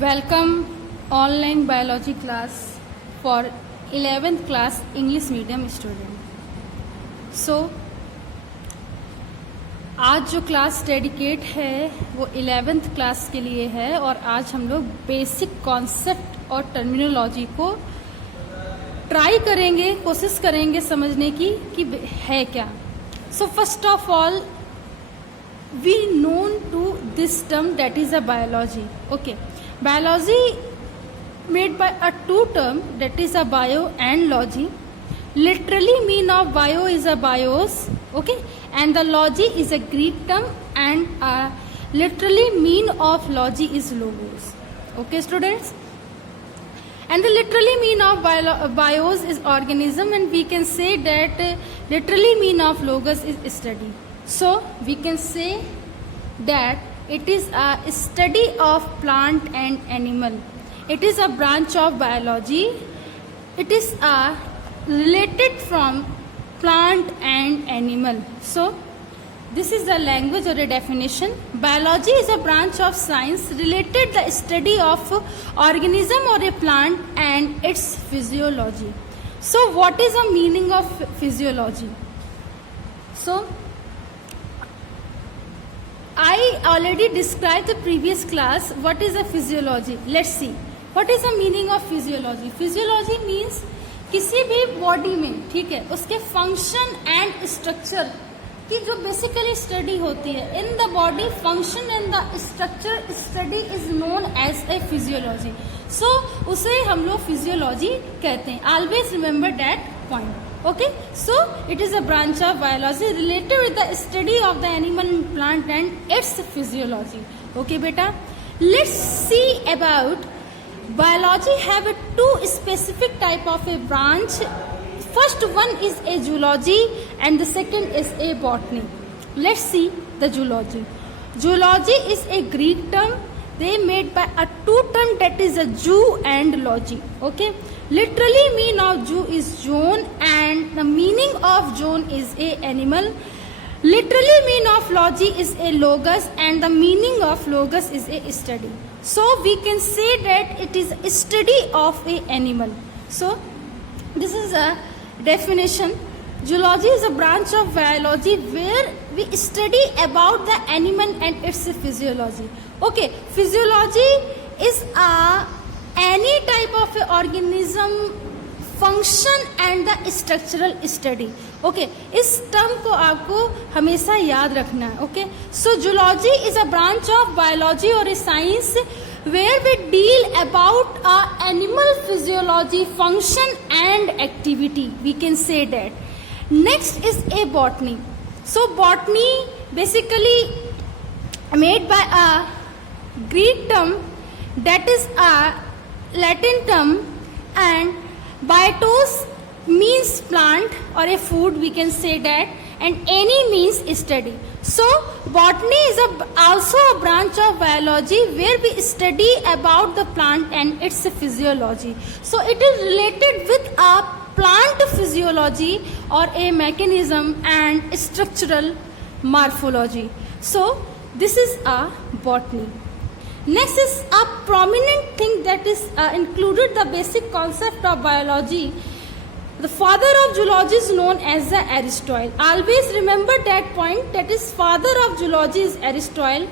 Welcome online biology class for 11th class English medium student. So आज जो class dedicate है वो 11th class के लिए है और आज हम लोग बेसिक कॉन्सेप्ट और टर्मिनोलॉजी को ट्राई करेंगे, कोशिश करेंगे समझने की कि है क्या. So first of all we known to this term that is a biology. Okay, biology made by a two term that is a bio and logy. Literally mean of bio is a bios, okay, and the logy is a Greek term and literally mean of logy is logos. Okay students, and the literally mean of bios is organism, and we can say that literally mean of logos is study. So we can say that it is a study of plant and animal. It is a branch of biology. It is related from plant and animal. So this is the language or a definition. Biology is a branch of science related the study of organism or a plant and its physiology. So what is the meaning of physiology? So I already described the previous class what is a physiology. Let's see what is the meaning of physiology. Physiology means किसी भी body में, ठीक है, उसके function and structure की जो basically study होती है. In the body function and the structure study is known as a physiology. So उसे हम लोग फिजियोलॉजी कहते हैं. Always remember that point. Okay, so it is a branch of biology related with the study of the animal and plant and its physiology. Okay beta, let's see about biology. Have a two specific type of a branch. First one is a zoology and the second is a botany. Let's see the zoology. Zoology is a Greek term. They made by a two term that is a zoo and logy. Okay, literally mean of zoo is zone and the meaning of zone is a animal. Literally mean of logy is a logos and the meaning of logos is a study. So we can say that it is a study of a animal. So this is a definition. Zoology is a branch of biology where we study about the animal and its physiology. Okay, physiology is any type of a organism function and the structural study. Okay, इस term को आपको हमेशा याद रखना है. Okay, so zoology is a branch of biology or a science where we deal about animal physiology, function and activity. We can say that. Next is a botany. So botany basically made by a Greek term that is a Latin term, and biotos means plant or a food, we can say that, and any means study. So botany is also a branch of biology where we study about the plant and its physiology. So it is related with a plant physiology or a mechanism and structural morphology. So this is a botany. Next is a prominent thing that is included the basic concept of biology. The father of zoology is known as the Aristotle. Always remember that point, that is father of zoology is Aristotle,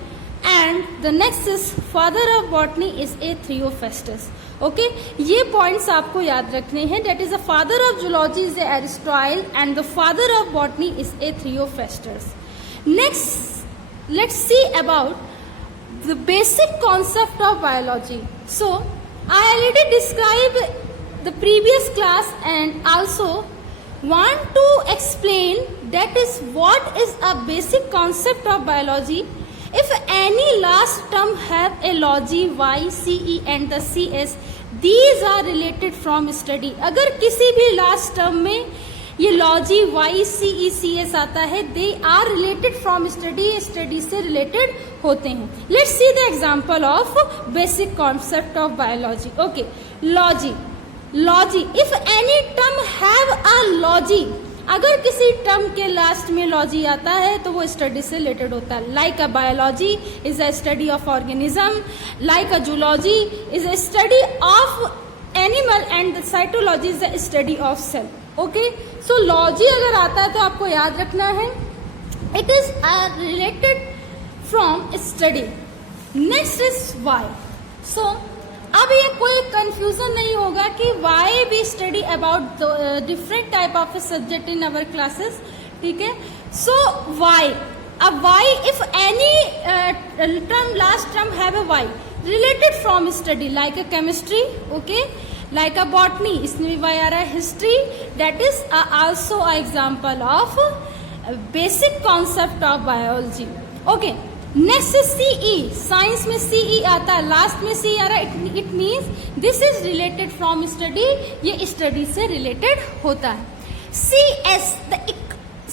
and the next is father of botany is a Theophrastus. Okay, ये points आपको याद रखने हैं. That is the father of zoology is a Aristotle and the father of botany is a Theophrastus. Next, let's see about the basic concept of biology. So I already described the previous class and also want to explain that is what is a basic concept of biology. If any last term have a logy, y, ce and the cs, these are related from study. अगर किसी भी last term में ये logy Y C E C S आता है, they are related from study, study से रिलेटेड होते हैं. Let's see the example of basic concept of biology. Okay, logy. Logy, if any term have a logy, अगर किसी टर्म के last में लॉजी आता है तो वो स्टडी से रिलेटेड होता है। Like a biology is a study of organism, like a zoology is a study of animal and cytology is a study of cell. Okay, so logy अगर आता है तो आपको याद रखना है it is related from study. Next is why. So अब ये कोई कंफ्यूजन नहीं होगा कि why we study about different type of subject in our classes, ठीक है। सो वाई, अब Y if any term last term have a Y related from study, like a chemistry, okay, like a botany, इसमें भी Y आ रहा है। History, that is also a example of basic concept of biology. Okay, next C E, science में C E आता है, last में C आ रहा है, it means this is related from study, ये स्टडी से रिलेटेड होता है। C S,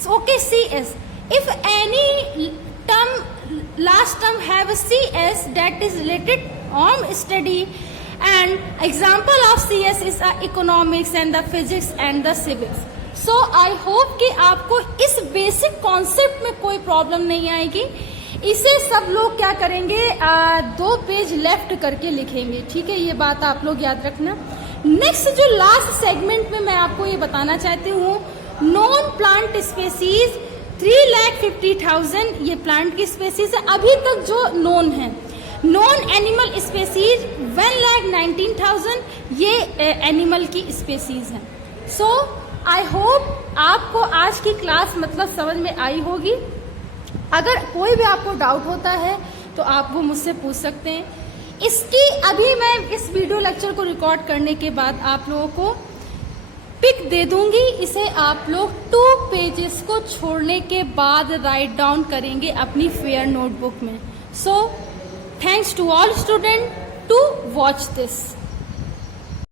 okay, C S, if any term last term have C S that is related on study and example of C S is economics and the physics and the civics. So I hope कि आपको इस basic concept में कोई problem नहीं आएगी। इसे सब लोग क्या करेंगे, 2 पेज लेफ्ट करके लिखेंगे, ठीक है, ये बात आप लोग याद रखना। नेक्स्ट जो लास्ट सेगमेंट में मैं आपको ये बताना चाहती हूँ, नॉन प्लांट स्पेसीज 3,50,000 ये प्लांट की स्पेसीज है अभी तक जो नोन है। नॉन एनिमल स्पेसीज 1,19,000 ये एनिमल की स्पेसीज है। सो आई होप आपको आज की क्लास मतलब समझ में आई होगी। अगर कोई भी आपको डाउट होता है तो आप वो मुझसे पूछ सकते हैं। इसकी अभी मैं इस वीडियो लेक्चर को रिकॉर्ड करने के बाद आप लोगों को पिक दे दूंगी, इसे आप लोग 2 पेजेस को छोड़ने के बाद राइट डाउन करेंगे अपनी फेयर नोटबुक में। So thanks to all student to watch this.